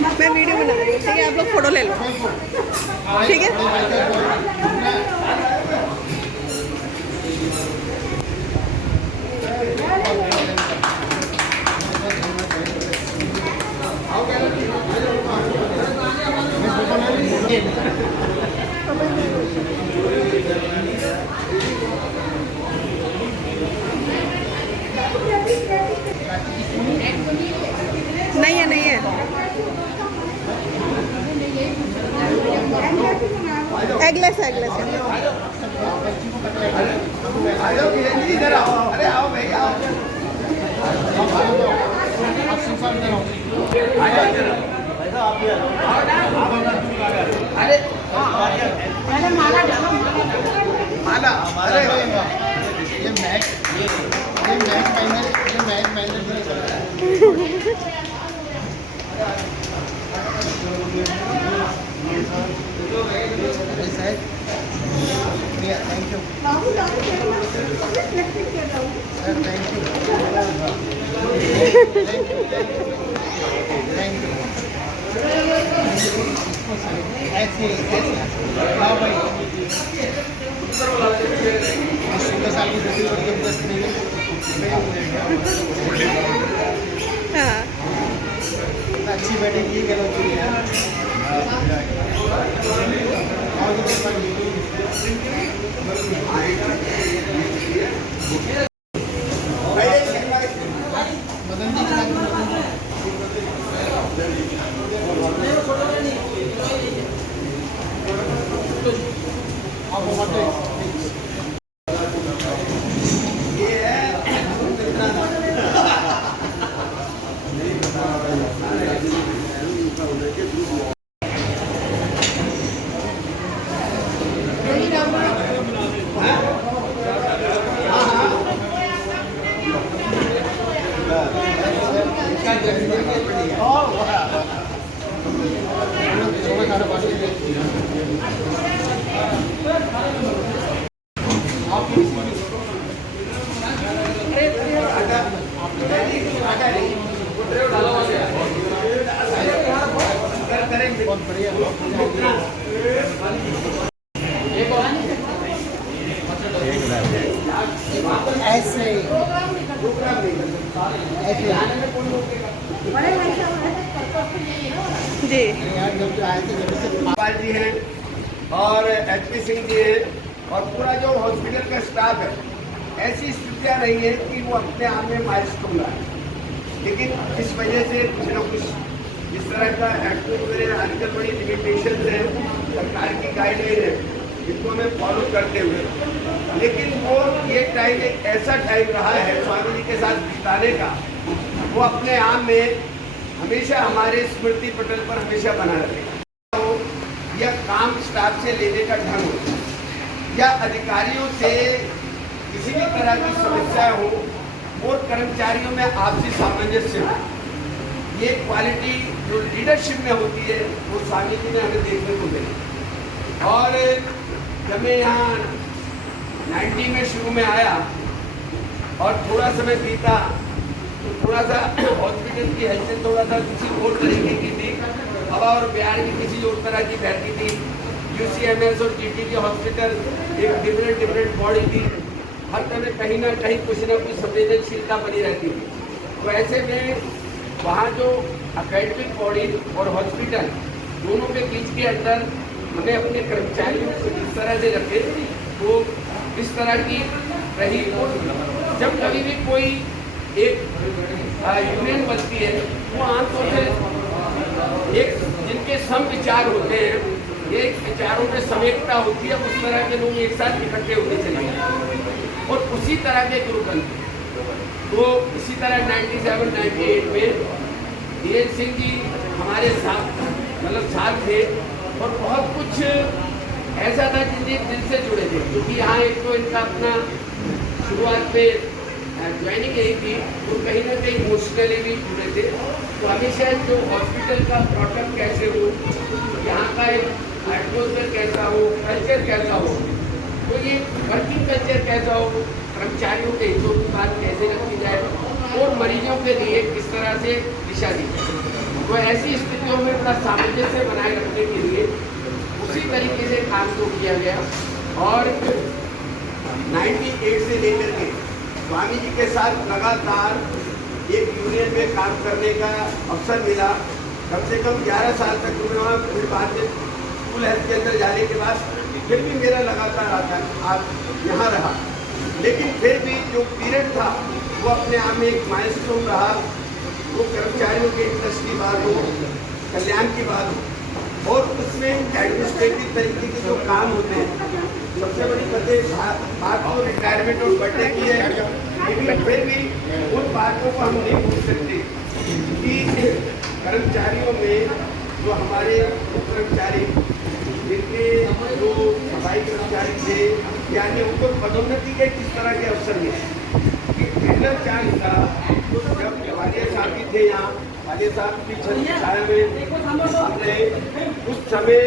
मैं वीडियो बना रही हूँ, ठीक है? आप लोग फोटो ले लो, ठीक है? नहीं है, नहीं है। एगलेस है, एगलेस है। इधर आओ, अरे आओ भाई आओ। अरे माला डालो, माला। अरे ये match thank you sir, thank you ऐसे हाँ भाई 16 साल की बेटी और जबरदस्त नहीं है। हाँ, अच्छी बैठेगी ये गलत चीज है। ऐसे जी। गोपाल जी हैं और HP सिंह जी हैं और पूरा जो हॉस्पिटल का स्टाफ है, ऐसी स्थितियाँ रही है कि वो अपने आप में माइलस्टोन रहा है। लेकिन इस वजह से कुछ न कुछ इस तरह का एक्टिव वगैरह आजकल बड़ी लिमिटेशन है, सरकार की गाइडलाइन है, जिनको हमें फॉलो करते हुए। लेकिन वो ये टाइम एक ऐसा टाइम रहा है स्वामी जी के साथ बिताने का, वो अपने आप में हमेशा हमारे स्मृति पटल पर हमेशा बना रहेगा। तो यह काम स्टाफ से लेने का ढंग हो या अधिकारियों से किसी भी तरह की समस्या हो और कर्मचारियों में आपसी सामंजस्य हो, ये क्वालिटी जो लीडरशिप में होती है वो स्वामी जी ने हमें देखने को मिली। और जब मैं यहाँ 90 में शुरू में आया और थोड़ा समय बीता तो थोड़ा सा हॉस्पिटल की हैसियत थोड़ा सा किसी और तरीके की थी, हवा और बिहार की किसी और तरह की बैठती थी। UCMS और GTB हॉस्पिटल एक डिफरेंट बॉडी थी, हर समय कहीं ना कहीं कुछ न कुछ संवेदनशीलता बनी रहती थी। तो ऐसे में वहाँ जो अकेडमिक बॉडी और हॉस्पिटल दोनों के बीच के अंदर हमें अपने कर्मचारियों को इस तरह से रखे तो इस तरह की रही। जब कभी भी कोई एक यूनियन बनती है वो आमतौर से एक जिनके सम विचार होते हैं, एक विचारों में समेकता होती है, उस तरह के लोग एक साथ इकट्ठे होते चले गए और उसी तरह के ग्रुप बनते। तो इसी तरह 97-98 में धीरेन्द्र सिंह जी हमारे साथ मतलब साथ थे और बहुत कुछ ऐसा था जिनके दिल से जुड़े थे, क्योंकि यहाँ एक तो इनका अपना शुरुआत में ज्वाइनिंग यही थी, वो कहीं ना कहीं इमोशनली भी जुड़े थे। तो हमेशा जो हॉस्पिटल का प्रोडक्ट कैसे हो, यहाँ का एक एटमोसफेयर कैसा हो, कल्चर कैसा हो, तो ये वर्किंग कल्चर कैसा हो, कर्मचारियों के हितों की बात कैसे रखी जाए और मरीजों के लिए किस तरह से दिशा दी जाए। तो ऐसी स्थितियों में अपना सामंजस्य बनाए रखने के लिए उसी तरीके से काम को किया गया। और 98 से लेकर के स्वामी जी के साथ लगातार एक यूनियन में काम करने का अवसर मिला। कम से कम 11 साल तक उन्होंने, फिर बाद में स्कूल हेल्थ के अंदर जाने के बाद फिर भी मेरा लगातार आप यहाँ रहा। लेकिन फिर भी जो पीरियड था वो अपने आप में एक माइलस्टोन रहा। वो कर्मचारियों के इंटरेस्ट की बात हो, कल्याण की बात हो, और उसमें एडमिनिस्ट्रेटिव तरीके के जो काम होते हैं, सबसे बड़ी बात तो रिटायरमेंट और बर्थडे की है। लेकिन फिर भी उन बातों को हम नहीं भूल सकते कि कर्मचारियों में जो हमारे कर्मचारी, जिनके जो सफाई कर्मचारी थे, यानी उनको पदोन्नति के किस तरह के अवसर मिले। कि पहला चांस था जब वालिया साहब भी थे यहाँ, वालिया साहब की छाया में रहे, उस समय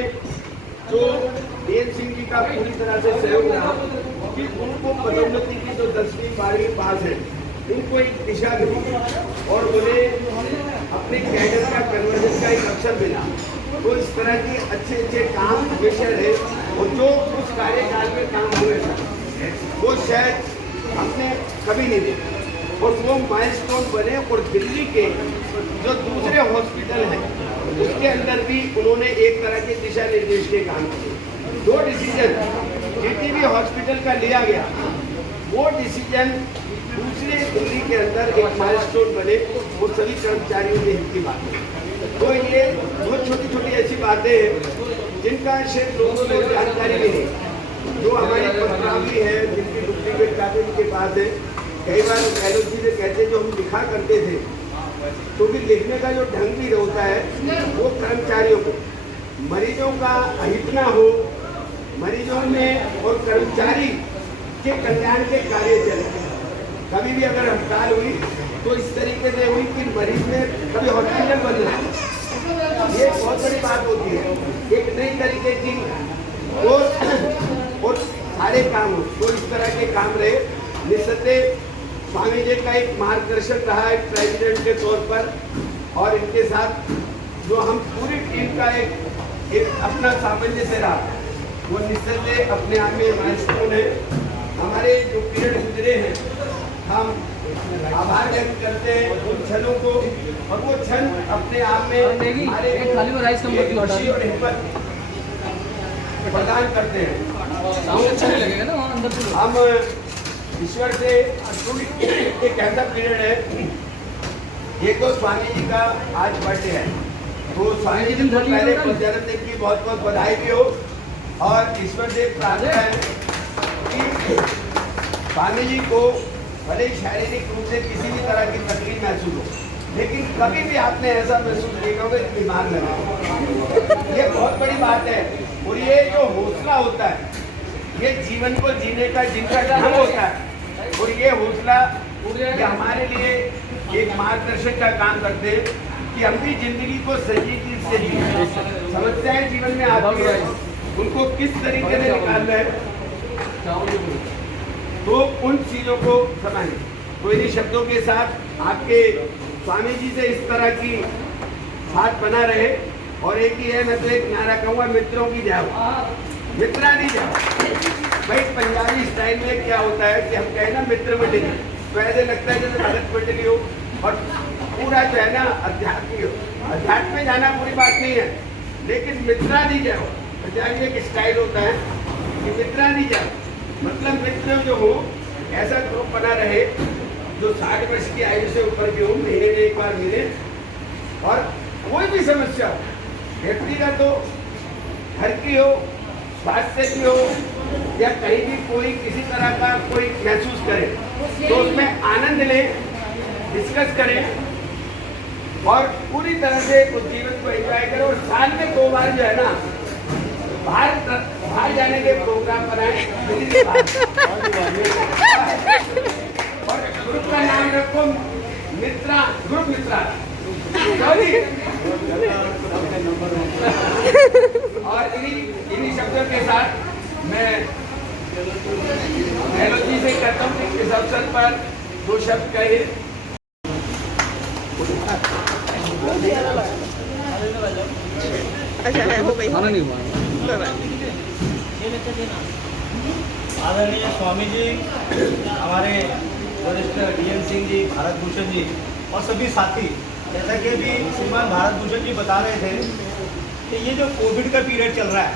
जो देव सिंह जी का पूरी तरह से सहयोग रहा कि उनको पदोन्नति की जो 10वीं 12वीं पास है, उनको एक दिशा मिली और उन्हें अपने कैडर का कन्वर्जन का एक अवसर मिला। तो इस तरह के अच्छे अच्छे काम हमेशा रहे, और जो उस कार्यकाल में काम हुए थे वो शायद हमने कभी नहीं देखा, और वो माइलस्टोन बने। और दिल्ली के जो दूसरे हॉस्पिटल हैं उसके अंदर भी उन्होंने एक तरह के दिशा निर्देश के काम किए। जो डिसीजन जीटीबी हॉस्पिटल का लिया गया, वो डिसीजन दूसरे दिल्ली के अंदर एक माइलस्टोन बने, वो सभी कर्मचारियों के हित की बात है। तो ये बहुत छोटी छोटी ऐसी बातें हैं जिनका शायद लोगों को जानकारी भी नहीं। जो हमारी पत्रावली है, जिनकी डुप्लीकेट कापी उनके पास है, कई बार एलओसी से कहते जो हम लिखा करते थे, तो भी लिखने का जो ढंग भी होता है वो कर्मचारियों को, मरीजों का अहित ना हो, मरीजों में और कर्मचारी के कल्याण के कार्य चले। कभी भी अगर हड़ताल हुई तो इस तरीके से हुई कि मरीज में कभी हॉस्पिटल बंद रहा, ये बहुत बड़ी बात होती है। एक नई तरीके की और सारे काम हो, तो इस तरह के काम रहे। निस्संदेह स्वामी जी का एक मार्गदर्शन रहा एक प्रेसिडेंट के तौर पर, और इनके साथ जो हम पूरी टीम का एक अपना सामंजस्य रहा, वो निस्संदेह अपने आप में माइलस्टोन है। हमारे जो पीरियड गुजरे हैं, हम आभार व्यक्त करते हैं उन क्षणों को, और वो क्षण अपने आप में हमारे खुशी और हिम्मत प्रदान करते हैं। हम ईश्वर से एक ऐसा पीरियड है, ये तो स्वामी जी का आज बर्थडे है, तो स्वामी जी को पहले जन्मदिन की बहुत बहुत बधाई भी हो, और ईश्वर से प्रार्थना है कि स्वामी जी को भले शारीरिक रूप से किसी भी तरह की तकलीफ महसूस हो, लेकिन कभी भी आपने ऐसा महसूस नहीं होगा कि बीमार लगा। ये बहुत बड़ी बात है। और ये जो हौसला होता है, ये जीवन को जीने का जिनका ढंग होता है, और ये हौसला ये हमारे लिए एक मार्गदर्शन का काम करते हैं कि हम भी जिंदगी को संजीदगी से जिए। समस्याएं जीवन में आती है, उनको किस तरीके से निकालना है, तो उन चीज़ों को समझें। तो इन्हीं शब्दों के साथ आपके स्वामी जी से इस तरह की साथ बना रहे। और एक ही है, मैं तो एक नारा कहूँगा, मित्रों की जाओ, मित्रानी जाओ। भाई पंजाबी स्टाइल में क्या होता है कि हम कहें ना मित्र मंडली, तो ऐसे लगता है जैसे भगत मंडली हो, और पूरा जो है ना अध्यात्म हो। अध्यात्म में जाना पूरी बात नहीं है, लेकिन मित्रानी जाओ, पंजाबी एक स्टाइल होता है कि मित्रानी जाओ, मतलब मित्र जो हो ऐसा ग्रुप बना रहे जो 60 वर्ष की आयु से ऊपर के हो, महीने में एक बार मिले, और कोई भी समस्या हो, व्यक्तिगत हो, घर की हो, स्वास्थ्य की हो, या कहीं भी कोई किसी तरह का कोई महसूस करे, तो उसमें आनंद लें, डिस्कस करें, और पूरी तरह से उस जीवन को एंजॉय करें। और साल में 2 बार जो है ना बाहर जाने के प्रोग्राम बनाए, और ग्रुप का नाम रखो मित्रा, ग्रुप मित्रा। और इन्हीं शब्दों के साथ मैं एलओसी से कहता हूँ कि इस अवसर पर 2 शब्द कहे। अच्छा है, हो गई, खाना नहीं हुआ कोई बात नहीं। आदरणीय स्वामी जी, हमारे वरिष्ठ डीएम सिंह जी, भारत भूषण जी और सभी साथी, जैसा कि अभी श्रीमान भारत भूषण जी बता रहे थे कि ये जो कोविड का पीरियड चल रहा है,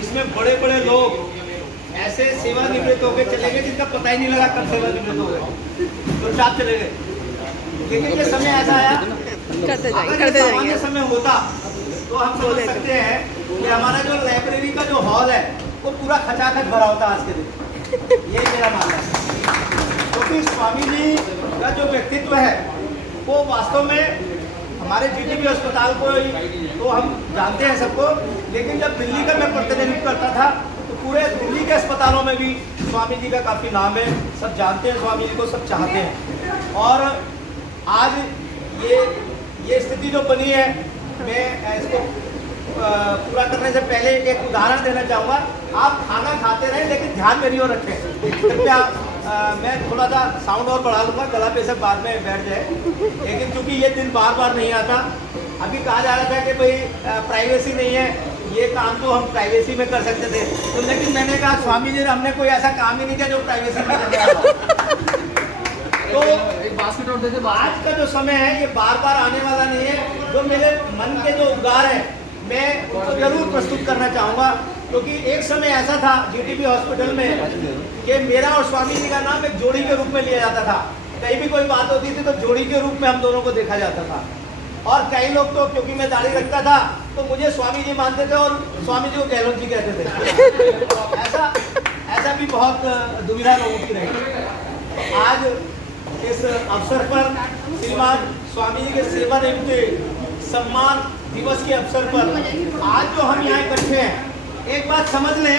इसमें बड़े बड़े लोग ऐसे सेवानिवृत्त होकर चले गए जिनका पता ही नहीं लगा कब सेवानिवृत्त हो गए, चुपचाप चले गए। लेकिन ये समय ऐसा आया, करते जाएंगे, अगर करते ये सामान्य जाएंगे। समय होता तो हम समझ सकते हैं कि हमारा जो लाइब्रेरी का जो हॉल है वो पूरा खचाखच भरा होता आज के दिन। ये मेरा मानना है, क्योंकि स्वामी जी का जो व्यक्तित्व है वो वास्तव में हमारे जीटीबी अस्पताल को तो हम जानते हैं सबको, लेकिन जब दिल्ली का मैं प्रतिनिधित्व करता था तो पूरे दिल्ली के अस्पतालों में भी स्वामी जी का काफ़ी नाम है, सब जानते हैं स्वामी जी को, सब चाहते हैं। और आज ये स्थिति जो बनी है, मैं इसको पूरा करने से पहले एक उदाहरण देना चाहूँगा। आप खाना खाते रहें लेकिन ध्यान मेरी ओर रखें कृपया। मैं थोड़ा सा साउंड और बढ़ा लूँगा, गला पे सब बाद में बैठ जाए, लेकिन क्योंकि ये दिन बार बार नहीं आता। अभी कहा जा रहा था कि भाई प्राइवेसी नहीं है, ये काम तो हम प्राइवेसी में कर सकते थे, तो लेकिन मैंने कहा स्वामी जी हमने कोई ऐसा काम ही नहीं किया जो प्राइवेसी में करने वाला। तो एक बास्केट और दे दे। आज का जो समय है ये बार बार आने वाला नहीं है। जो मेरे मन के जो उद्गार हैं मैं उनको जरूर प्रस्तुत करना चाहूँगा, क्योंकि एक समय ऐसा था जीटीबी हॉस्पिटल में कि मेरा और स्वामी जी का नाम एक जोड़ी के रूप में लिया जाता था। कहीं भी कोई बात होती थी तो जोड़ी के रूप में हम दोनों को देखा जाता था। और कई लोग तो क्योंकि मैं दाढ़ी रखता था तो मुझे स्वामी जी मानते थे और स्वामी जी को गहलोत जी कहते थे। ऐसा भी बहुत दुविधा लोगों की रही। आज इस अवसर पर श्रीमान स्वामी जी के सेवानिवृत्ति सम्मान दिवस के अवसर पर आज जो हम यहाँ इकट्ठे हैं, एक बात समझ लें,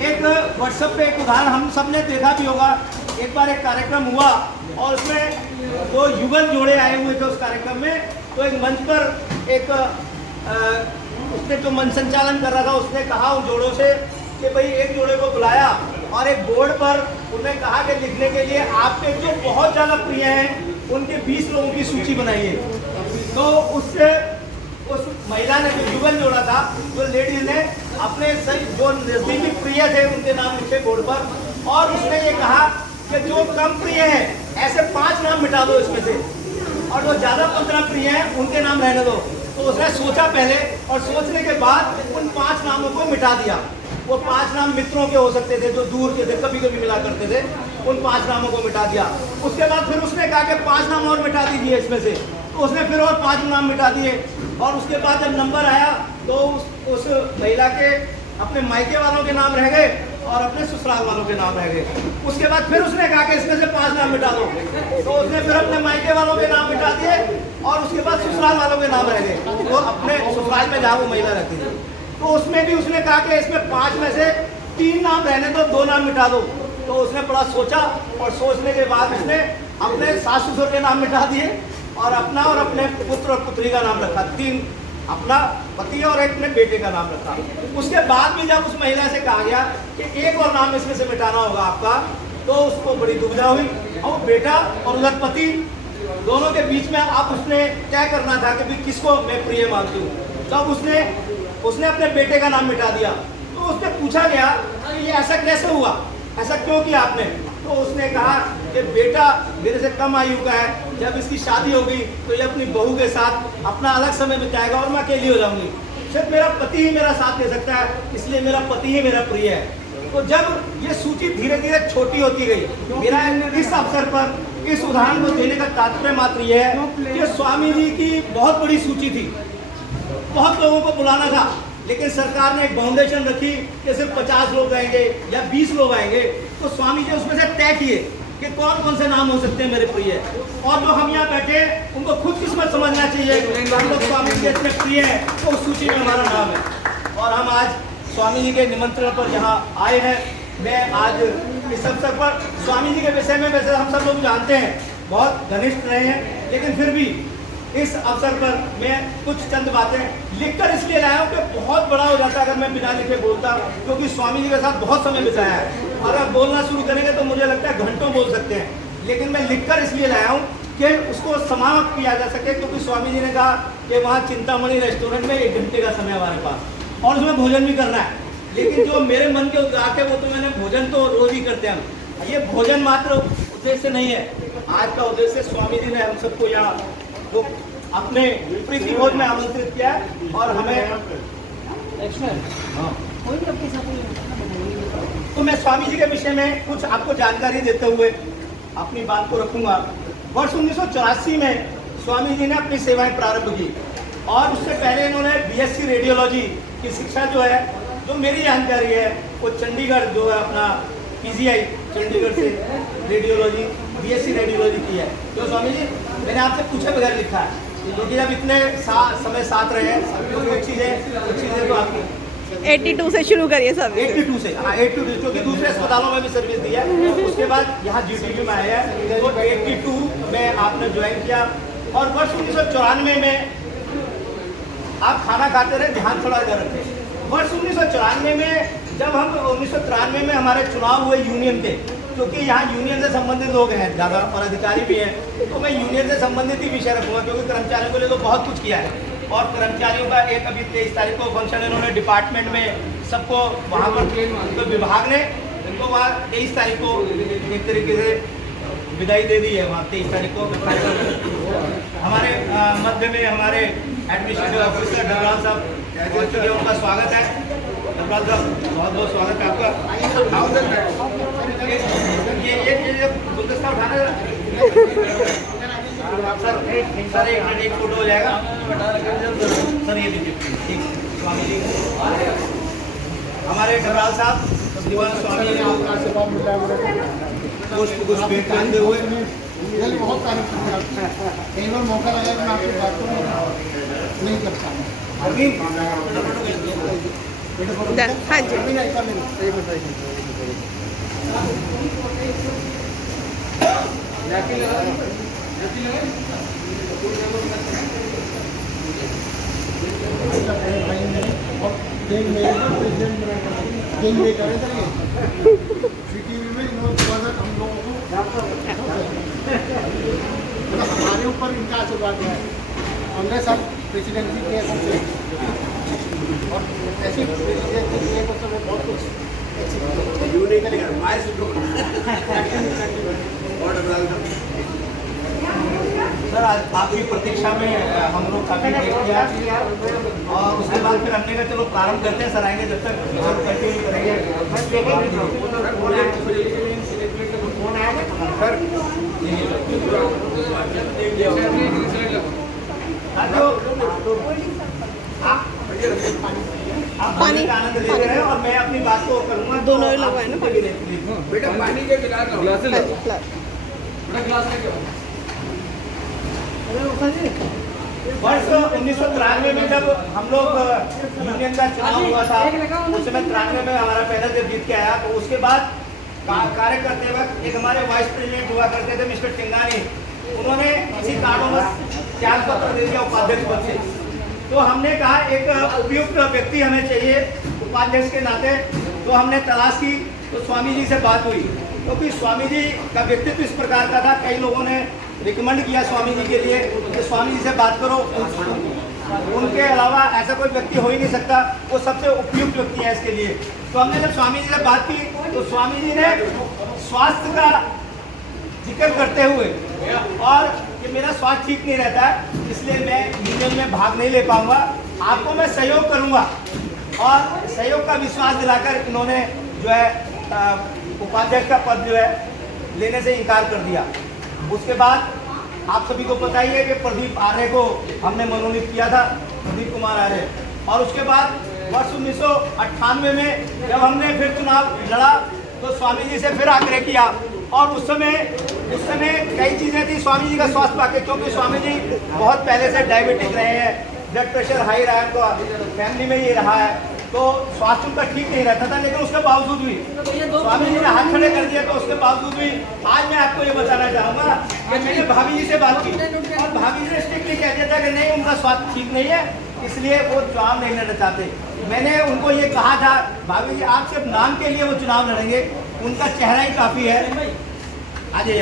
एक व्हाट्सएप पे एक उदाहरण हम सब ने देखा भी होगा। एक बार एक कार्यक्रम हुआ और उसमें दो युगल जोड़े आए हुए थे उस कार्यक्रम में। तो एक मंच पर एक उसने जो मंच संचालन कर रहा था उसने कहा उन जोड़ों से कि भाई एक जोड़े को बुलाया और एक बोर्ड पर उन्हें कहा कि लिखने के लिए आपके जो बहुत ज़्यादा प्रिय हैं उनके 20 लोगों की सूची बनाइए। तो उससे उस महिला ने, जो युगल जोड़ा था, जो लेडीज ने अपने जो नजदीकी प्रिय थे उनके नाम लिखे बोर्ड पर, और उसने ये कहा कि जो कम प्रिय हैं ऐसे 5 नाम मिटा दो इसमें से, और जो ज़्यादा 15 प्रिय हैं उनके नाम रहने दो। तो उसने सोचा पहले, और सोचने के बाद उन 5 नामों को मिटा दिया। वो 5 नाम मित्रों के हो सकते थे जो दूर के थे, कभी कभी मिला करते थे, उन 5 नामों को मिटा दिया। उसके बाद फिर उसने कहा कि 5 नाम और मिटा दीजिए इसमें से, तो उसने फिर और 5 नाम मिटा दिए। और उसके बाद जब नंबर आया तो उस महिला के अपने मायके वालों के नाम रह गए और अपने ससुराल वालों के नाम रह गए। उसके बाद फिर उसने कहा कि इसमें से 5 नाम मिटा दो, तो उसने फिर अपने मायके वालों के नाम मिटा दिए और उसके बाद ससुराल वालों के नाम रह गए, तो अपने ससुराल में जहाँ वो महिला रहती थी। तो उसमें भी उसने कहा कि इसमें 5 में से 3 नाम रहने दो, 2 नाम मिटा दो। तो उसने बड़ा सोचा और सोचने के बाद उसने अपने सास ससुर के नाम मिटा दिए और अपना और अपने पुत्र और पुत्री का नाम रखा। 3 अपना पति और एक अपने बेटे का नाम रखा। उसके बाद भी जब उस महिला से कहा गया कि एक और नाम इसमें से मिटाना होगा आपका, तो उसको बड़ी दुविधा हुई। और बेटा और उधर पति दोनों के बीच में अब उसने क्या करना था कि भी किसको मैं प्रिय मानती हूँ। तब उसने अपने बेटे का नाम मिटा दिया। तो उसने पूछा गया कि ये ऐसा कैसे हुआ, ऐसा क्यों किया आपने? तो उसने कहा कि बेटा मेरे से कम आयु का है, जब इसकी शादी हो गई तो ये अपनी बहू के साथ अपना अलग समय बिताएगा और मैं अकेली हो जाऊंगी। सिर्फ मेरा पति ही मेरा साथ दे सकता है, इसलिए मेरा पति ही मेरा प्रिय है। तो जब ये सूची धीरे धीरे छोटी होती गई, मेरा इस अवसर पर इस उदाहरण को देने का तात्पर्य मात्र ये है कि स्वामी जी की बहुत बड़ी सूची थी, बहुत लोगों को बुलाना था, लेकिन सरकार ने एक बाउंडेशन रखी कि सिर्फ 50 लोग आएंगे या 20 लोग आएंगे। तो स्वामी जी उसमें से तय किए कि कौन कौन से नाम हो सकते हैं मेरे प्रिय। और जो हम यहाँ बैठे उनको खुद किस्मत समझना चाहिए, हम लोग स्वामी जी इतने प्रिय हैं तो उस सूची में हमारा नाम है। और हम आज स्वामी जी के निमंत्रण पर यहाँ आए हैं। मैं आज इस अवसर पर स्वामी जी के विषय में वैसे हम सब लोग जानते हैं, बहुत घनिष्ठ रहे हैं, लेकिन फिर भी इस अवसर पर मैं कुछ चंद बातें लिखकर इसलिए लाया हूँ कि बहुत बड़ा हो जाता अगर मैं बिना लिखे बोलता, क्योंकि स्वामी जी के साथ बहुत समय बिताया है। अगर बोलना शुरू करेंगे तो मुझे लगता है घंटों बोल सकते हैं, लेकिन मैं लिखकर इसलिए लाया हूँ कि उसको समाप्त किया जा सके, क्योंकि स्वामी जी ने कहा कि वहाँ चिंतामणि रेस्टोरेंट में 1 घंटे का समय हमारे पास और उसमें भोजन भी करना है। लेकिन जो मेरे मन के उद्गार थे वो तो मैंने भोजन तो रोज ही करते हैं। ये भोजन मात्र उद्देश्य नहीं है, आज का उद्देश्य स्वामी जी ने हम सबको यहाँ तो अपने प्रीति भोज में आमंत्रित किया है और हमें तो मैं स्वामी जी के विषय में कुछ आपको जानकारी देते हुए अपनी बात को रखूंगा। वर्ष 1984 में स्वामी जी ने अपनी सेवाएं प्रारंभ की और उससे पहले इन्होंने बीएससी रेडियोलॉजी की शिक्षा जो है, जो मेरी जानकारी है, वो चंडीगढ़ जो है अपना पीजीआई चंडीगढ़ से रेडियोलॉजी बीएससी रेडियोलॉजी की है। तो स्वामी जी मैंने आपसे पूछे बगैर लिखा है, क्योंकि जब इतने समय साथ रहे हैं तो कुछ चीज़ें तो आपकी 82 से शुरू करिए सब। 82 से, हाँ 82, क्योंकि दूसरे अस्पतालों में भी सर्विस दी है। उसके बाद यहाँ जीटीबी में आया है, तो 82 में आपने ज्वाइन किया और वर्ष 1994 में आप खाना खाते रहे, ध्यान थोड़ा इधर रखें। वर्ष 1994 में जब हम 1993 में हमारे चुनाव हुए यूनियन के, क्योंकि यहाँ यूनियन से संबंधित लोग हैं ज़्यादा और अधिकारी भी हैं, तो मैं यूनियन से संबंधित ही विषय रखूँगा, क्योंकि कर्मचारियों के लिए तो बहुत कुछ किया है। और कर्मचारियों का एक अभी 23 तारीख को फंक्शन इन्होंने डिपार्टमेंट में सबको वहाँ पर तो विभाग ने इनको वहाँ 23 तारीख को एक तरीके से विदाई दे दी है। वहाँ 23 तारीख को हमारे मध्य में हमारे एडमिनिस्ट्रेटिव ऑफिसर डबराल साहब पहुँच चुके हैं, उनका स्वागत है। डबराल साहब बहुत बहुत स्वागत है आपका। ये गुलदस्ता उठाना सर एक फोटो हो जाएगा सर, ये लीजिए ठीक। स्वामी जी हमारे डबराल साहब स्वामी जी कुछ भेंट करते हुए बहुत तारीफ कई बार मौका लगा मैं आपकी बात को नहीं करता हूँ। हाँ हमारे ऊपर इनका आशीर्वाद है, कांग्रेस अब प्रेसिडेंसी के हमसे और ऐसी प्रेसिडेंसी को तो बहुत कुछ सर आज आपकी प्रतीक्षा में हम लोग काफी वेट किया और उसके बाद फिर हमने कहा चलो प्रारंभ करते हैं। सर आएंगे जब तक कंटिन्यू करेंगे। आप पानी का आनंद ले रहे हैं और मैं अपनी बात को करूँगा। दोनों ही लगवाए ना पानी। बेटा पानी के गिलास वर्ष 1993 में जब हम लोग यूनियन का चुनाव हुआ था, उस समय 93 में हमारा पहला जब जीत के आया, तो उसके बाद कार्य करते वक्त एक हमारे वाइस प्रेसिडेंट हुआ करते थे मिस्टर टिंगानी, उन्होंने किसी कारणवश त्याग पत्र दे दिया उपाध्यक्ष पद से। तो हमने कहा एक उपयुक्त व्यक्ति हमें चाहिए उपाध्यक्ष के नाते, तो हमने तलाश की तो स्वामी जी से बात हुई, क्योंकि स्वामी जी का व्यक्तित्व इस प्रकार का था, कई लोगों ने रिकमेंड किया स्वामी जी के लिए कि स्वामी जी से बात करो, उनके अलावा ऐसा कोई व्यक्ति हो ही नहीं सकता, वो सबसे उपयुक्त व्यक्ति है इसके लिए। तो हमने जब स्वामी जी से बात की तो स्वामी जी ने स्वास्थ्य का जिक्र करते हुए और कि मेरा स्वास्थ्य ठीक नहीं रहता है, इसलिए मैं यूनियन में भाग नहीं ले पाऊंगा, आपको मैं सहयोग करूंगा, और सहयोग का विश्वास दिलाकर इन्होंने जो है उपाध्यक्ष का पद जो है लेने से इनकार कर दिया। उसके बाद आप सभी को पता ही है कि प्रदीप आर्य को हमने मनोनीत किया था, प्रदीप कुमार आर्य, और उसके बाद वर्ष 1998 में जब हमने फिर चुनाव लड़ा तो स्वामी जी से फिर आग्रह किया, और उस समय कई चीज़ें थी स्वामी जी का स्वास्थ्य पाके, क्योंकि स्वामी जी बहुत पहले से डायबिटिक रहे हैं, ब्लड प्रेशर हाई रहा है, तो फैमिली में ये रहा है, तो स्वास्थ्य उनका ठीक नहीं रहता था, लेकिन उसके बावजूद भी स्वामी जी ने हाथ खड़े कर दिया। तो उसके बावजूद भी आज मैं आपको ये बताना चाहूँगा कि मैंने भाभी जी से बात की और भाभी जी ने स्ट्रिक्टली कह दिया था कि नहीं, उनका स्वास्थ्य ठीक नहीं है, इसलिए वो चुनाव नहीं लड़ना चाहते। मैंने उनको ये कहा था, भाभी जी आप सिर्फ नाम के लिए वो चुनाव लड़ेंगे, उनका चेहरा ही काफ़ी है। आ जाइए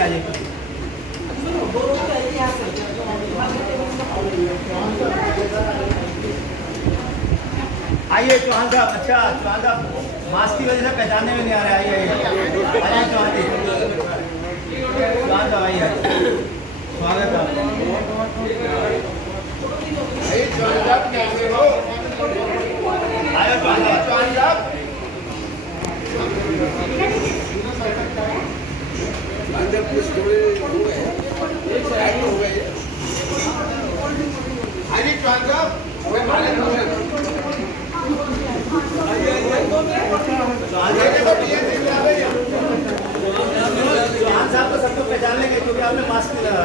आइए चौहान साहब, अच्छा चौहान साहब मास्क की वजह से पहचानने में नहीं आ रहा है। आइए आइए चौहान जी, चौहान साहब आइए, स्वागत है। चौहान साहब कैसे हो? आयो चौहान साहब। अंदर कुछ थोड़े हो गए, एक साइड हो गए। आइए चौहान साहब, चौहान साहब तो सबको पहचान लेंगे क्योंकि आपने मास्क नहीं लगाया।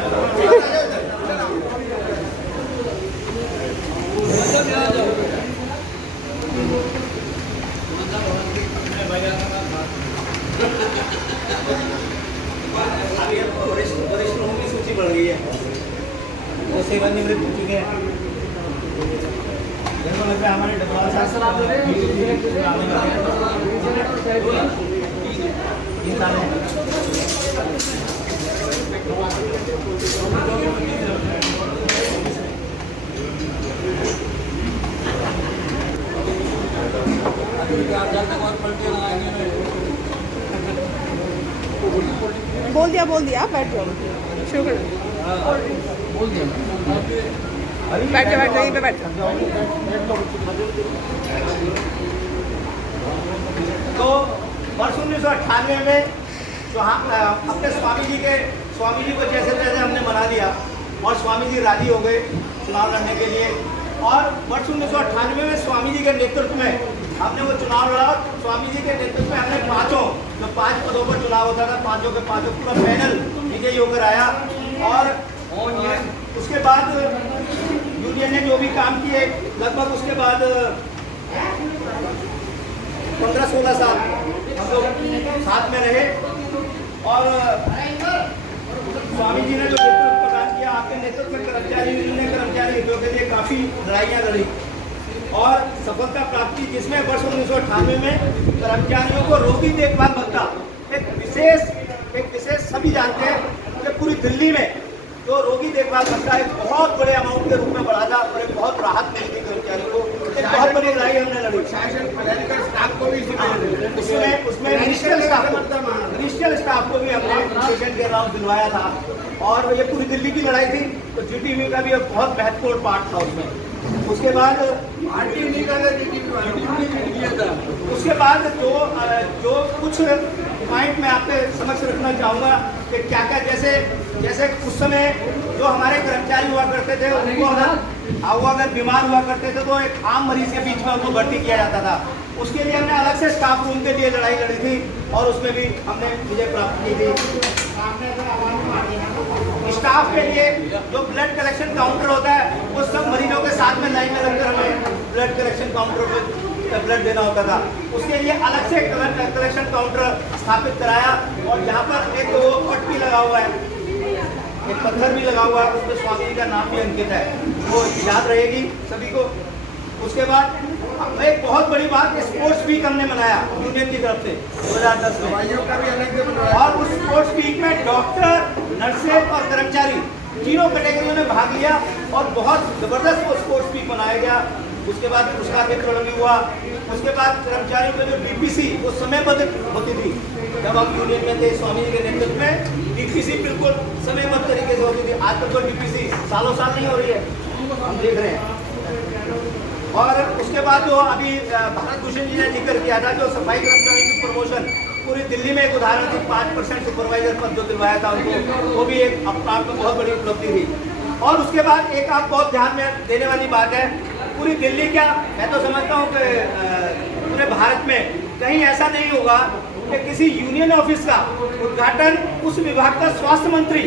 अभी वरिष्ठ लोगों की सूची बढ़ गई है, वो सेवानिवृत्त हो चुके हैं। मेरे को लगता है हमारे डबवाल साहब बोल दिया, बैठ जाओ, शुरू कर बैठ जाओ, यहीं पे बैठ जाओ। तो वर्ष 1998 में अपने स्वामी जी को जैसे तैसे हमने मना दिया और स्वामी जी राजी हो गए चुनाव लड़ने के लिए। और वर्ष 1998 में स्वामी जी के नेतृत्व में हमने वो चुनाव लड़ा। स्वामी जी के नेतृत्व में हमने जो 5 पदों पर चुनाव होता था, पांचों के पांचों पूरा पैनल विजयी होकर आया। और उसके बाद यूनियन ने जो भी काम किए, लगभग उसके बाद 15-16 साल हम लोग साथ में रहे। और स्वामी जी ने जो नेतृत्व प्रदान किया, आपके नेतृत्व में कर्मचारी यूनियन ने कर्मचारी हितों के लिए काफ़ी लड़ाइयाँ लड़ी और सफलता प्राप्त की, जिसमें वर्ष 1998 में कर्मचारियों को रोगी देखभाल भत्ता एक विशेष सभी जानते हैं कि पूरी दिल्ली में जो रोगी देखभाल भत्ता एक बहुत बड़े अमाउंट के रूप में बढ़ा था और एक बहुत राहत मिली थी कर्मचारियों को। एक बहुत बड़ी लड़ाई हमने लड़ी। स्टाफ को भी उसमें मिनिस्ट्रियल स्टाफ को भी हमने पेशेंट के अलावा दिलवाया था और ये पूरी दिल्ली की लड़ाई थी। तो जीटीवी का भी एक बहुत महत्वपूर्ण पार्ट था उसमें। उसके बाद उसके बाद जो कुछ पॉइंट मैं आपके समक्ष रखना चाहूँगा कि क्या क्या, जैसे उस समय जो हमारे कर्मचारी हुआ करते थे उनको अगर बीमार हुआ करते थे तो एक आम मरीज के बीच में उनको भर्ती किया जाता था। उसके लिए हमने अलग से स्टाफ रूम के लिए लड़ाई लड़ी थी और उसमें भी हमने विजय प्राप्त की थी। स्टाफ के लिए जो ब्लड कलेक्शन काउंटर होता है वो सब मरीजों के साथ में लाइन में रखकर हमें ब्लड कलेक्शन काउंटर पर ब्लड देना होता था। उसके लिए अलग से कलेक्शन काउंटर स्थापित कराया और यहाँ पर एक पट भी लगा हुआ है, एक पत्थर भी लगा हुआ है, उसमें स्वामी जी का नाम भी अंकित है, वो याद रहेगी सभी को। उसके बाद एक बहुत बड़ी बात, स्पोर्ट्स वीक हमने मनाया यूनियन की तरफ से 2010 में। और उस स्पोर्ट्स वीक में डॉक्टर, नर्सेज और कर्मचारी तीनों कैटेगरियों ने भाग लिया और बहुत ज़बरदस्त वो स्पोर्ट्स वीक मनाया गया। उसके बाद पुरस्कार वितरण भी हुआ। उसके बाद कर्मचारियों की जो डीपीसी वो समयबद्ध होती थी। जब हम यूनियन में थे स्वामी जी के नेतृत्व में डीपीसी बिल्कुल समयबद्ध तरीके से होती थी। आजकल तो डीपीसी सालों साल नहीं हो रही है, हम देख रहे हैं। और उसके बाद जो अभी भारत भूषण जी ने जिक्र किया था, जो सफाई कर्मचारियों की प्रमोशन पूरी दिल्ली में एक उदाहरण थी, 5% सुपरवाइजर पद जो दिलवाया था उनको, वो भी एक अपने आप में बहुत बड़ी उपलब्धि थी। और उसके बाद एक आप बहुत ध्यान में देने वाली बात है, पूरी दिल्ली क्या, मैं तो समझता हूँ कि पूरे भारत में कहीं ऐसा नहीं होगा कि किसी यूनियन ऑफिस का उद्घाटन उस विभाग का स्वास्थ्य मंत्री,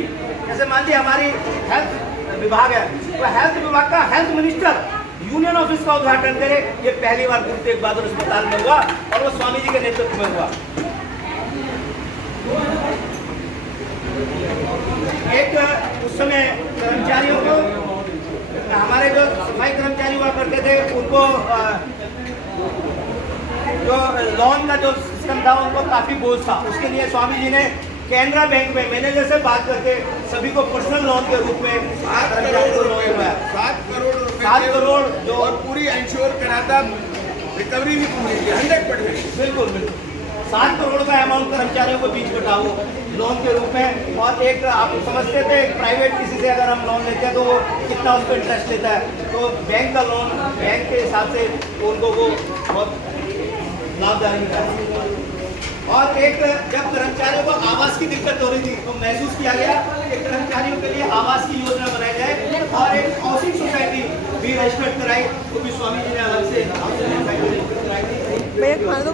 जैसे मान लीजिए हमारी हेल्थ विभाग है तो हेल्थ विभाग का हेल्थ मिनिस्टर यूनियन ऑफिस का उद्घाटन करे। ये पहली बार गुरु तेग बहादुर अस्पताल में हुआ और वो स्वामी जी के नेतृत्व में हुआ। एक उस समय कर्मचारियों को, हमारे जो सफाई कर्मचारी हुआ करते थे उनको जो लोन का जो सिस्टम था उनको काफ़ी बोझ था। उसके लिए स्वामी जी ने कैनरा बैंक में मैनेजर से बात करके सभी को पर्सनल लोन के रूप में 7 करोड़ जो जो और पूरी इंश्योर कराता रिकवरी भी पूरी की 100%। बिल्कुल बिल्कुल 7 करोड़ का अमाउंट कर्मचारियों को बीच बटा वो लोन के रूप में। और एक आप समझते थे प्राइवेट किसी से अगर हम लोन लेते हैं तो वो कितना उस पर इंटरेस्ट लेता है, तो बैंक का लोन बैंक के हिसाब से उनको वो बहुत लाभदायक है। और एक जब कर्मचारियों को आवास की दिक्कत हो रही थी तो महसूस किया गया कि कर्मचारियों के लिए आवास की योजना बनाई जाए और एक हाउसिंग सोसाइटी भी रजिस्टर्ड कराई, वो भी स्वामी जी ने अलग से हाउसिंग सोसाइटी रजिस्टर्ड कराई थी। भैया खाने दो,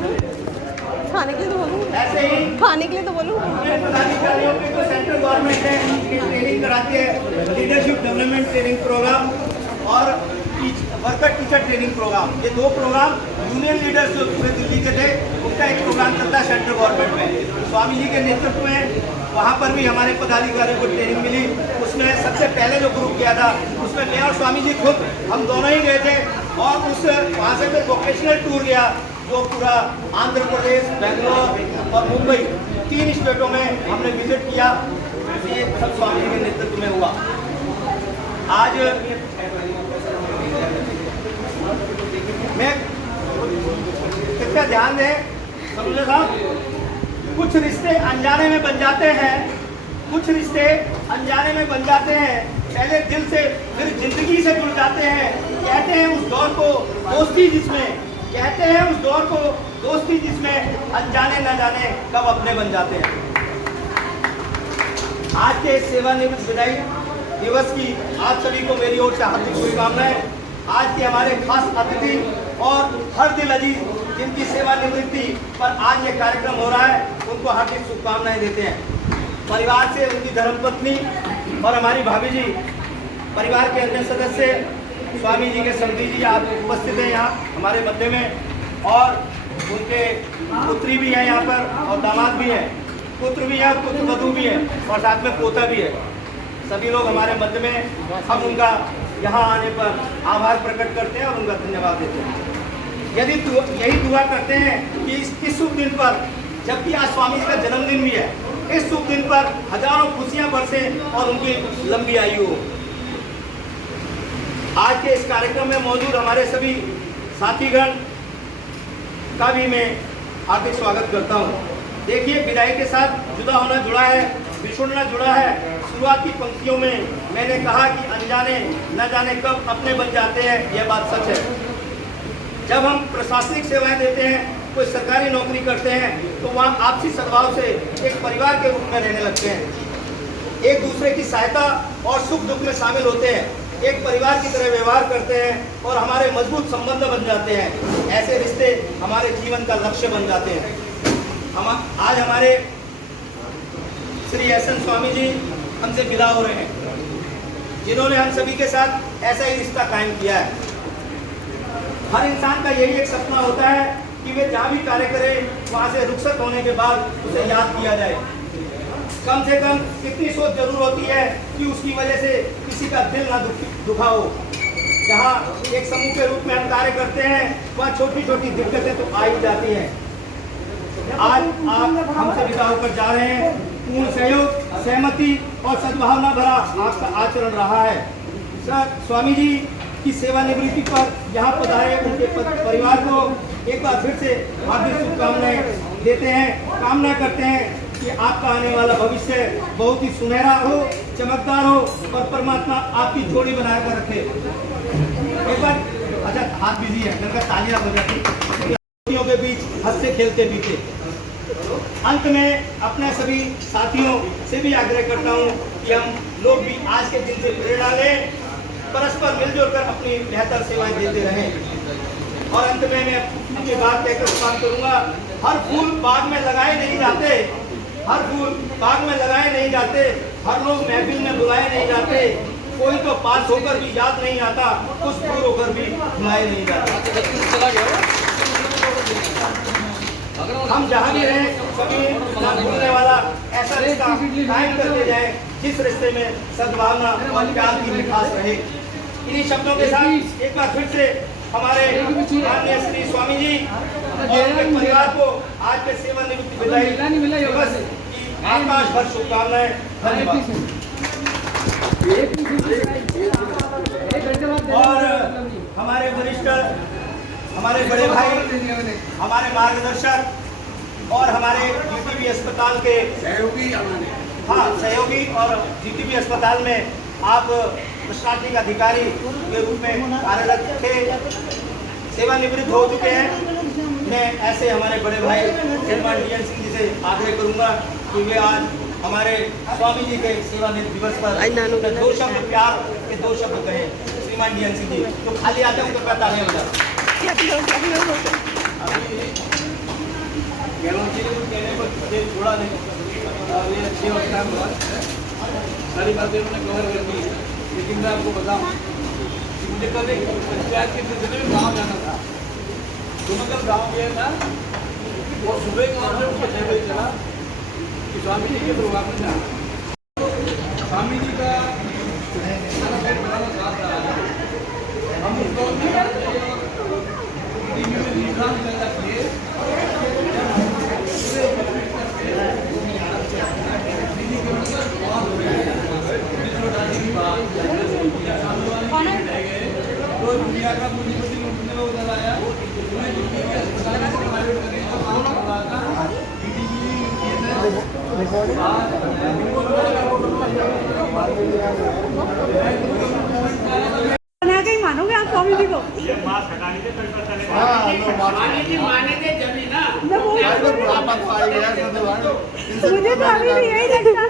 खाने के लिए तो बोलूँ, ऐसे ही खाने के लिए तो बोलूँ। पदाधिकारियों के जो सेंट्रल गवर्नमेंट है उनकी ट्रेनिंग कराती है, लीडरशिप डेवलपमेंट ट्रेनिंग प्रोग्राम और वर्कर टीचर ट्रेनिंग प्रोग्राम। ये 2 प्रोग्राम यूनियन लीडर्स जो पूरे दिल्ली के थे उनका एक प्रोग्राम चलता है सेंट्रल गवर्नमेंट में। स्वामी जी के नेतृत्व में वहाँ पर भी हमारे पदाधिकारियों को ट्रेनिंग मिली। उसमें सबसे पहले जो ग्रुप किया था उसमें मैं और स्वामी जी खुद हम दोनों ही गए थे और उस वहाँ से फिर वोकेशनल टूर गया जो पूरा आंध्र प्रदेश, बेंगलोर और मुंबई 3 स्टेटों में हमने विजिट किया। ये सब स्वामी जी के नेतृत्व में हुआ। आज मैं कृपया ध्यान दें समझे साहब, कुछ रिश्ते अनजाने में बन जाते हैं, कुछ रिश्ते अनजाने में बन जाते हैं, पहले दिल से फिर जिंदगी से जुड़ जाते हैं। कहते हैं उस दौर को दोस्ती जिसमें, कहते हैं उस दौर को दोस्ती जिसमें अनजाने न जाने कब अपने बन जाते हैं। आज के सेवानिवृत्त विदाई दिवस की आप सभी को मेरी ओर से हार्दिक शुभकामनाएं। आज के हमारे खास अतिथि और हर दिल अजीज जिनकी सेवानिवृत्ति पर आज ये कार्यक्रम हो रहा है उनको हार्दिक शुभकामनाएं देते हैं। परिवार से उनकी धर्मपत्नी और हमारी भाभी जी, परिवार के अन्य सदस्य, स्वामी जी के समधी जी आप उपस्थित हैं यहाँ हमारे मध्य में, और उनके पुत्री भी हैं यहाँ पर और दामाद भी हैं, पुत्र भी है, पुत्र वधू भी है और साथ में पोता भी है। सभी लोग हमारे मध्य में, हम उनका यहाँ आने पर आभार प्रकट करते हैं और उनका धन्यवाद देते हैं। यही दुआ करते हैं कि इस शुभ दिन पर, जबकि आज स्वामी जी का जन्मदिन भी है, इस शुभ दिन पर हजारों खुशियां बरसें और उनकी लंबी आयु हो। आज के इस कार्यक्रम में मौजूद हमारे सभी साथीगण का भी मैं हार्दिक स्वागत करता हूँ। देखिए, विदाई के साथ जुदा होना जुड़ा है, बिछुड़ना जुड़ा है। शुरुआत की पंक्तियों में मैंने कहा कि अनजाने न जाने कब अपने बन जाते हैं, यह बात सच है। जब हम प्रशासनिक सेवाएं देते हैं, कोई सरकारी नौकरी करते हैं, तो वहाँ आपसी सद्भाव से एक परिवार के रूप में रहने लगते हैं, एक दूसरे की सहायता और सुख दुख में शामिल होते हैं, एक परिवार की तरह व्यवहार करते हैं और हमारे मजबूत संबंध बन जाते हैं। ऐसे रिश्ते हमारे जीवन का लक्ष्य बन जाते हैं। आज हमारे श्री एस.एन. स्वामी जी हमसे विदा हो रहे हैं, जिन्होंने हम सभी के साथ ऐसा ही रिश्ता कायम किया है। हर इंसान का यही एक सपना होता है कि वे जहाँ भी कार्य करे वहाँ से रुखसत होने के बाद उसे याद किया जाए। कम से कम इतनी सोच जरूर होती है कि उसकी वजह से किसी का दिल ना दुखा हो। जहाँ एक समूह के रूप में हम कार्य करते हैं वहाँ छोटी छोटी दिक्कतें तो आ ही जाती हैं। आज आप हमसे विदा होकर जा रहे हैं, पूर्ण सहयोग, सहमति और सद्भावना भरा आपका आचरण रहा है। सर, स्वामी जी की सेवानिवृत्ति पर यहाँ पधारे उनके परिवार को एक बार फिर से हार्दिक शुभकामनाएं देते हैं। कामना करते हैं कि आपका आने वाला भविष्य बहुत ही सुनहरा हो, चमकदार हो और परमात्मा आपकी जोड़ी बनाकर रखे। एक बार अच्छा, हाथ बिजी है, मेरे तालियां बजाती के बीच हंसते खेलते बीते। अंत में अपने सभी साथियों से भी आग्रह करता हूँ कि हम लोग भी आज के दिन से प्रेरणा लें, परस्पर मिलजुल कर अपनी बेहतर सेवाएं देते रहें। और अंत में मैं अपनी बात कहकर समाप्त करूँगा। हर फूल बाग में लगाए नहीं जाते, हर फूल बाग में लगाए नहीं जाते, हर लोग महफिल में बुलाए नहीं जाते, कोई तो पास होकर भी याद नहीं आता, कुछ दूर होकर भी बुलाए नहीं जाते। हम जहाँ भी रहें सभी ना भूलने वाला ऐसा रिश्ता कायम करते जाएं जिस रिश्ते में सद्भावना और प्यार की मिठास रहे। इन्हीं शब्दों के साथ एक बार फिर से हमारे माननीय श्री स्वामी जी और उनके परिवार को आज के सेवानिवृत्ति विदाई दिवस की आकाश भर शुभकामनाएं। धन्यवाद। और हमारे वरिष्ठ हमारे बड़े भाई, हमारे मार्गदर्शक और हमारे जीटीबी अस्पताल के सहयोगी हमारे, हाँ सहयोगी और जीटीबी अस्पताल में आप प्रशासनिक अधिकारी के रूप में कार्यरत थे, सेवानिवृत्त हो चुके हैं। मैं ऐसे हमारे बड़े भाई श्रीमान DN सिंह जी से आग्रह करूंगा कि वे आज हमारे स्वामी जी के सेवानिवृत्त दिवस पर 2 शब्द प्यार के 2 शब्द कहें। श्रीमान DN सिंह जी तो खाली आते हैं उनके पैदा नहीं होता। थोड़ा नहीं, ये 6 वर्ष का बाद सारी बातें उन्होंने कवर कर दी। लेकिन मैं आपको बताऊं कि मुझे कल एक पंचायत के सिलसिले में गाँव जाना था। तो मैं कल गाँव गया था और सुबह गाँव से मुझे 6 बजे चला कि स्वामी जी के प्रोग्राम में जाना। स्वामी जी का खाना पेट बनाना साथ रहा है। हम उस दौर में टीवी में निशान पैदा किए। तो दुनिया का पूंजीपति लूटने में उतर आया। उन्हें यूपी के अस्पताल में प्राइवेट करने का काम कर रहा था। बना के ही मानोगे आप स्वामी जी को? मुझे तो अभी भी यही लगता।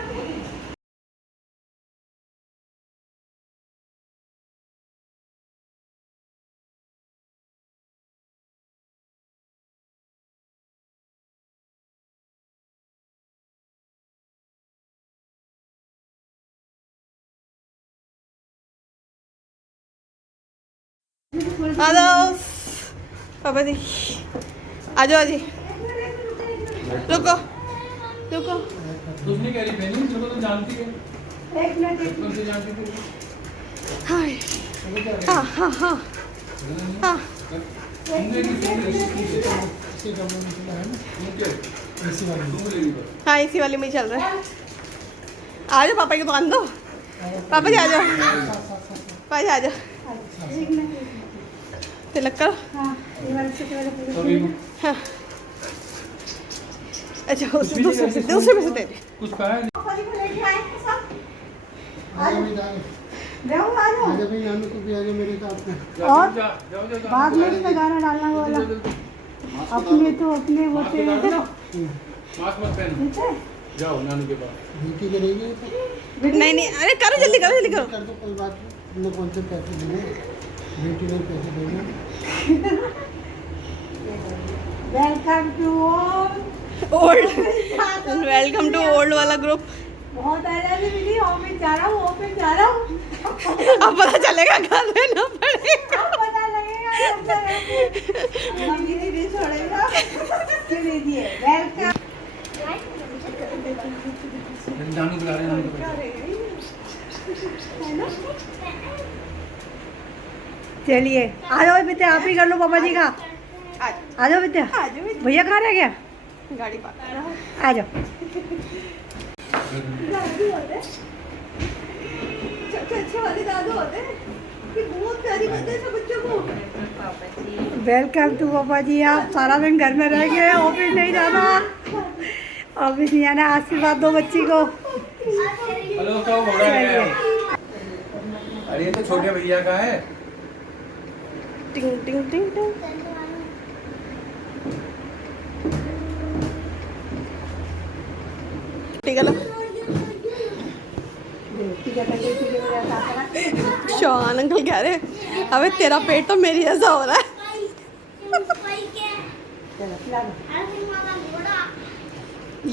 आदो पापा जी आ जाओ जी, रुको रुको। कुछ नहीं कह रही बहनी, तुमको तो जानती है, बचपन से जानती थी। हाय हाँ हाँ हाँ हाँ हाँ इसी वाली में ही चल रहा है। आ जाओ पापा की दुकान दो। पापा जी आ जाओ, पापा जी आ जाओ। तिलक करो। हाँ अच्छा दूसरे में से दे दे। कुछ कहा है और बाद में इसका गाना डालना वाला अपने तो अपने होते मास्क मत पहनो, जाओ नानू के पास। नहीं नहीं अरे करो जल्दी करो जल्दी करो। कर दो, कोई बात नहीं। कौन से पैसे देंगे, बेटी ने पैसे देंगे। Welcome to old welcome to old वाला ग्रुप। बहुत एनर्जी मिली। ऑफिस जा रहा हूँ, ऑफिस जा रहा हूँ। अब पता चलेगा घर रहना पड़ेगा। अब पता लगेगा मम्मी नहीं छोड़ेगा। क्यों नहीं दिए? वेलकम। नानू बुला रहे हैं। चलिए आ जाओ बेटे, आप ही कर लो पापा जी का। आ जाओ बेटे। भैया कहाँ रह गया? गाड़ी पार्क आ जाओ। वेलकम टू पापा जी। आप सारा दिन घर में रह गए, ऑफिस नहीं जाना। ऑफिस नहीं जाना। आशीर्वाद दो बच्ची को। हेलो क्या हो रहा है? अरे ये तो छोटे भैया का है। टिंग टिंग टिंग टिंग। ठीक है ना? शौहान अंकल कह रहे अबे तेरा पेट तो मेरी जैसा हो रहा है।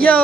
यो